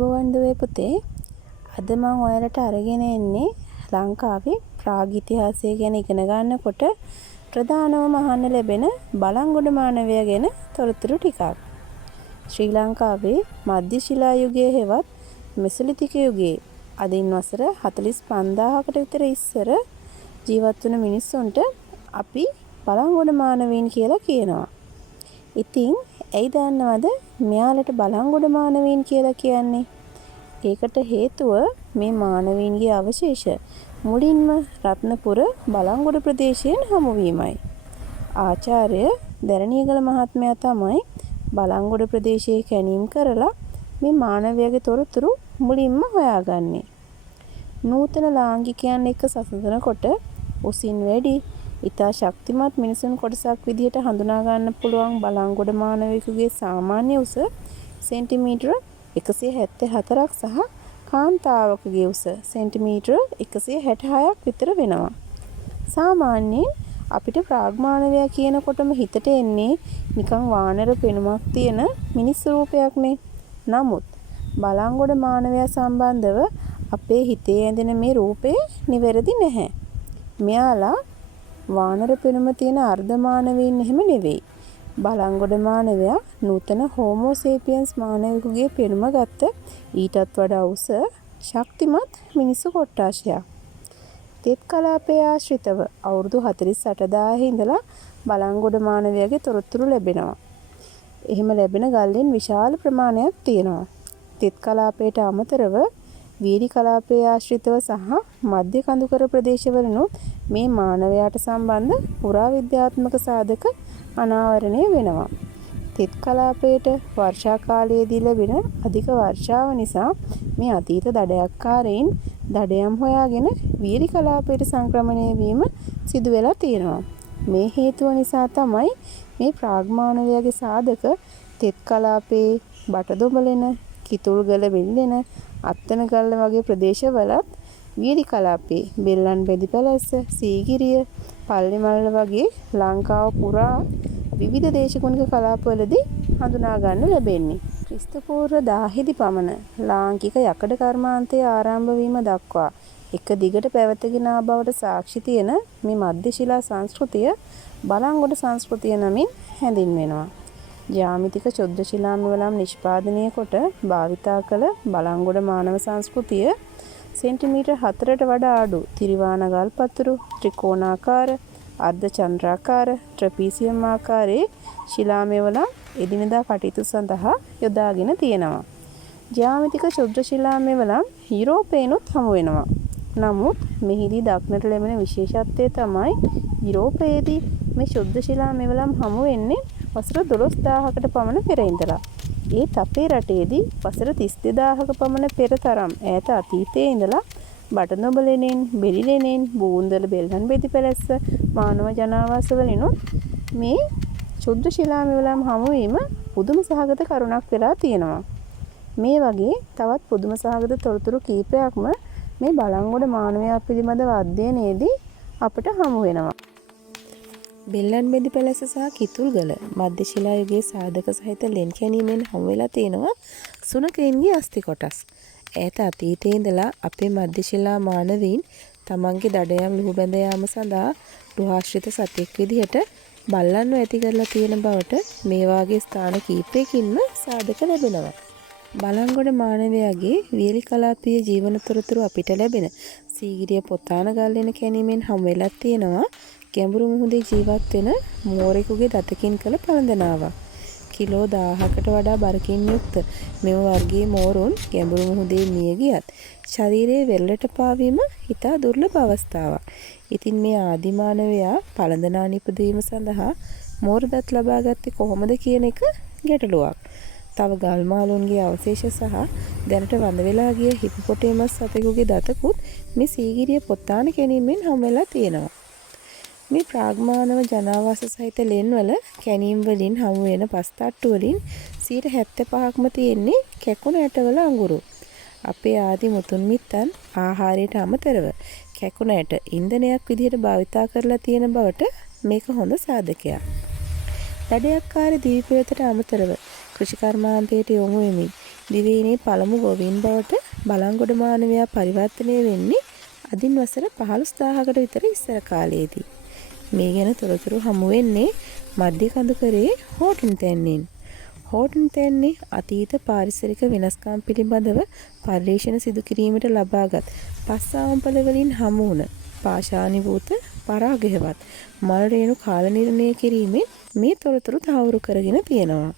ආයුබෝවන් දුවේ පුතේ. අද මම ඔයාලට අරගෙන එන්නේ ලංකාවේ ප්‍රාග් ඉතිහාසය ගැන ඉගෙන ගන්නකොට ප්‍රධානවම අහන්න ලැබෙන බලංගොඩ මානවය ගැන තොරතුරු ටිකක්. ශ්‍රී ලංකාවේ මධ්‍ය ශිලා යුගයේ හෙවත් මෙසොලිතික යුගයේ අදින් වසර 45000කට විතර ඉස්සර ජීවත් වුණ මිනිස්සුන්ට අපි බලංගොඩ මානවීන් කියලා කියනවා. ඉතින් ඇයි දන්නවද මෙයාලට බලංගොඩ මානවීන් කියලා කියන්නේ? ඒකට හේතුව මේ මානවීන්ගේ අවශේෂ මුලින්ම රත්නපුර බලංගොඩ ප්‍රදේශයෙන් හමුවීමයි. ආචාර්ය දැරණියගල මහත්මයා තමයි බලංගොඩ ප්‍රදේශයේ කැණීම් කරලා මේ මානවයාගේ තොරතුරු මුලින්ම හොයාගන්නේ. නූතන ලාංකිකයන් එක්ක සසඳනකොට උසින් වැඩි ඉතා ශක්තිමත් මිනිසුන් කොටසක් විදිහට හඳුනා ගන්න පුළුවන් බලංගොඩ මානවයෙකුගේ සාමාන්‍ය උස සෙන්ටිමීටර 174ක් සහ කාන්තාවකගේ උස සෙන්ටිමීටර 166ක් විතර වෙනවා. සාමාන්‍යයෙන් අපිට ප්‍රාග් මානවයා කියනකොටම හිතට එන්නේ නිකන් වානර පෙනුමක් තියෙන මිනිස් රූපයක්නේ. නමුත් බලංගොඩ මානවයා සම්බන්ධව අපේ හිතේ ඇඳෙන මේ රූපේ නිවැරදි නැහැ. මෙයාලා වානර පෙනුම තියෙන අර්ධ මානවීන් එහෙම නෙවෙයි. බලංගොඩ මානවයා නූතන හෝමෝ සේපියන්ස් මානවයෙකුගේ පෙනුම ගත්ත ඊටත් වඩා උස ශක්තිමත් මිනිස්සු කොට්ටාශයක්. තෙත් කලාපයේ ආශ්‍රිතව අවුරුදු 48000 ඉඳලා බලංගොඩ මානවයාගේ තොරතුරු ලැබෙනවා. එහෙම ලැබෙන ගල්ලෙන් විශාල ප්‍රමාණයක් තියෙනවා. තෙත් කලාපයට අමතරව වීරි කලාපයේ ආශ්‍රිතව සහ මධ්‍ය කඳුකර ප්‍රදේශවලුත් මේ මානවයාට සම්බන්ධ පුරාවිද්‍යාත්මක සාධක අනාවරණය වෙනවා. තෙත් කලාපයට වර්ෂා කාලයේදී ලැබෙන අධික වර්ෂාව නිසා මේ අතීත දඩයක්කාරයින් දඩයම් හොයාගෙන වීරි කලාපයට සංක්‍රමණය වීම සිදු වෙලා තියෙනවා. මේ හේතුව නිසා තමයි මේ ප්‍රාග් මානවයාගේ සාධක තෙත් කලාපයේ බටදොඹලෙන, කිතුල්ගල වෙල්ලෙන, අත්තනගල්ල වගේ ප්‍රදේශවලත් වීරි කලාපයේ බෙල්ලන් බෙදි පැලැස්ස, සීගිරිය, පල්ලිමල්ල වගේ ලංකාව පුරා විවිධ දේශගුණික කලාපවලදී හඳුනා ගන්න ලැබෙන්නේ. ක්‍රිස්තපූර්ව 1000 දී පමණ ලාංකික යකඩ කර්මාන්තයේ ආරම්භ වීම දක්වා එක දිගට පැවතගෙන ආ බවට සාක්ෂි තියෙන මේ මධ්‍ය ශිලා සංස්කෘතිය බලංගොඩ සංස්කෘතිය නමින් හැඳින්වෙනවා. ජ්‍යාමිතික චොද්ද ශිලා මෙවලම් නිෂ්පාදනය කොට භාවිතා කළ බලංගොඩ මානව සංස්කෘතිය සෙන්ටිමීටර් 4ට වඩා අඩු තිරිවාන ගල් පතුරු, ත්‍රිකෝණාකාර, අර්ධ චන්ද්‍රාකාර, ට්‍රපීසියම් ආකාරයේ ශිලා මෙවලම් එදිනෙදා කටයුතු සඳහා යොදාගෙන තියෙනවා. ජ්‍යාමිතික චොද්ද ශිලා මෙවලම් යුරෝපේනුත් හමු වෙනවා. නමුත් මෙහිදී දක්නට ලැබෙන විශේෂත්වය තමයි යුරෝපයේදී මේ චොද්ද ශිලා මෙවලම් හමු වෙන්නේ වසර 12000කට පමණ පෙර ඉඳලා. ඒත් අපේ රටේදී වසර 32000ක පමණ පෙර තරම් ඈත අතීතයේ ඉඳලා බටදොඹලෙනෙන්, බෙලිලෙනෙන්, බූන්දල බෙල්ලන් බෙදි පැලැස්ස මානව ජනාවාස වලිනුත් මේ චොද්ද ශිලා මෙවලම් හමුවීම පුදුම සහගත කරුණක් වෙලා තියෙනවා. මේ වගේ තවත් පුදුම සහගත තොරතුරු කීපයක්ම මේ බලංගොඩ මානවයා පිළිබඳව අධ්‍යයනයේදී අපට හමු වෙනවා. බෙල්ලන් බෙදි පැලැස්ස සහ කිතුල්ගල මධ්‍ය ශිලා යුගයේ සාධක සහිත ලෙන් කැණීමෙන් හමු වෙලා තියෙනවා සුනකයින්ගේ අස්ථි කොටස්. ඈත අතීතයේ ඉඳලා අපේ මධ්‍ය ශිලා මානවීන් තමන්ගේ දඩයම් ලුහු බැඳ යාම සඳහා ගෘහාශ්‍රිත සතෙක් විදිහට බල්ලන්ව ඇති කරලා තියෙන බවට මේ වාගේ ස්ථාන කීපයකින්ම සාධක ලැබෙනවා. බලංගොඩ මානවයාගේ වියලි කලාපීය ජීවන තොරතුරු අපිට ලැබෙන සීගිරිය පොතාන ගල්ලෙන කැණීමෙන් හමු වෙලා තියෙනවා ගැඹුරු මුහුදේ ජීවත් වෙන මෝරෙකුගේ දතකින් කළ පළඳනාවක්. කිලෝ 1000කට වඩා බරකින් යුක්ත මෙම වර්ගයේ මෝරුන් ගැඹුරු මුහුදේ මිය ගියත් ශරීරයේ වෙරළට පාවීම ඉතා දුර්ලභ අවස්ථාවක්. ඉතින් මේ ආදිමානවයා පළඳනා නිපදවීම සඳහා මෝර දත් ලබා ගත්තේ කොහොමද කියන එක ගැටලුවක්. තව ගල් මාළුන්ගේ අවශේෂ සහ දැනට වඳ වෙලා ගිය හිපොපොටේමස් සතෙකුගේ දතකුත් මේ සීගිරිය පොත්තාන කැණීමෙන් හමු වෙලා තියෙනවා. මේ ප්‍රාග් මානව ජනාවාස සහිත ලෙන්වල කැණීම් වලින් හමු වෙන පස් තට්ටු වලින් 75%ක්ම තියෙන්නේ කැකුණ ඇටවල අඟුරු. අපේ ආදි මුතුන් මිත්තන් ආහාරයට අමතරව කැකුණ ඇට ඉන්ධනයක් විදිහට භාවිතා කරලා තියෙන බවට මේක හොඳ සාධකයක්. දඩයක්කාර දීපවලට අමතරව කෘෂි කර්මාන්තයට යොමු වෙමින් දිවයිනේ පළමු ගොවීන් බවට බලංගොඩ මානවයා පරිවර්තනය වෙන්නේ අදින් වසර 15000කට විතර ඉස්සර කාලයේදී. මේ ගැන තොරතුරු හමු වෙන්නේ මධ්‍ය කඳුකරේ හෝටන් තැන්නෙන්. හෝටන් තැන්නේ අතීත පාරිසරික වෙනස්කම් පිළිබඳව පර්යේෂණ සිදු කිරීමට ලබාගත් පස්සාවම්පල වලින් හමු වුණ පාෂාණීභූත පරාගයවත් මල් රේණු කාල නිර්ණය කිරීමෙන් මේ තොරතුරු තහවුරු කරගෙන තියෙනවා.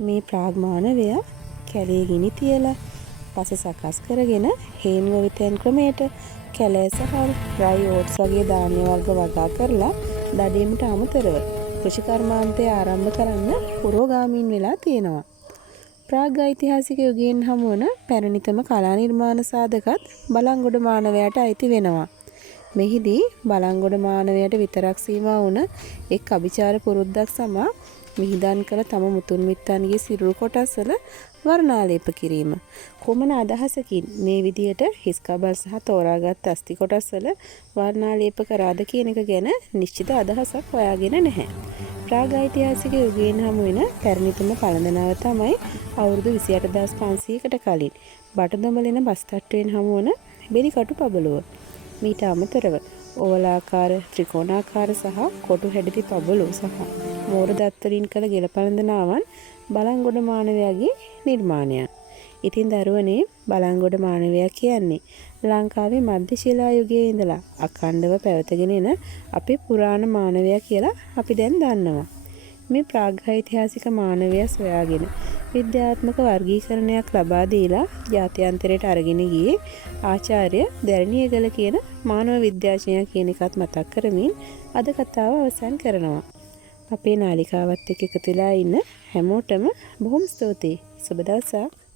මේ ප්‍රාග්මානවයා කැලේ ගිනි තියලා පස සකස් කරගෙන හේන් ගොවිතැන් ක්‍රමයට කැලෑ සහ රයි ඕට්ස් වගේ ධාන්‍ය වර්ග වගා කරලා දඩයමට අමතරව කෘෂි කර්මාන්තය ආරම්භ කරන්න පුරෝගාමීන් වෙලා තියෙනවා. ප්‍රාග් ඓතිහාසික යුගයෙන් හමුවන පැරණිතම කලා නිර්මාණ සාධකත් බලංගොඩ මානවයාට අයිති වෙනවා. මෙහිදී බලංගොඩ මානවයාට විතරක් සීමා වුණ එක් අභිචාර පුරුද්දක් සමා මිහිදන් කළ තම මුතුන් මිත්තන්ගේ සිරුරු කොටස් වල වර්ණාලේප කිරීම. කොමන අදහසකින් මේ විදියට හිස් කබල් සහ තෝරාගත් අස්ති කොටස් වල වර්ණාලේප කරාද කියන එක ගැන නිශ්චිත අදහසක් හොයාගෙන නැහැ. ප්‍රාග් ඓතිහාසික යුගයෙන් හමු වෙන පැරණිතම පළඳනාව තමයි අවුරුදු 28500කට කලින් බටදොඹලෙන බස් තට්ටුවෙන් හමු වන බෙලිකටු පබළුව. මීට අමතරව ඕවලාකාර, ත්‍රිකෝණාකාර සහ කොටු හැඩති පබළු සහ මෝර දත් වලින් කළ ගෙල පළඳනාවන් බලංගොඩ මානවයාගේ නිර්මාණයන්. ඉතින් දරුවනේ බලංගොඩ මානවයා කියන්නේ ලංකාවේ මධ්‍ය ශිලා යුගයේ ඉඳලා අඛණ්ඩව පැවතගෙන එන අපේ පුරාණ මානවයා කියලා අපි දැන් දන්නවා. මේ ප්‍රාග් ඓතිහාසික මානවයා සොයාගෙන විද්‍යාත්මක වර්ගීකරණයක් ලබා දීලා ජාත්‍යන්තරයට අරගෙන ගියේ ආචාර්ය දැරණියගල කියන මානව විද්‍යාඥයා කියන එකත් මතක් කරමින් අද කතාව අවසන් කරනවා. අපේ නාලිකාවත් එක්ක එකතු වෙලා ඉන්න හැමෝටම බොහොම ස්තුතියි. සුබ දවසක්.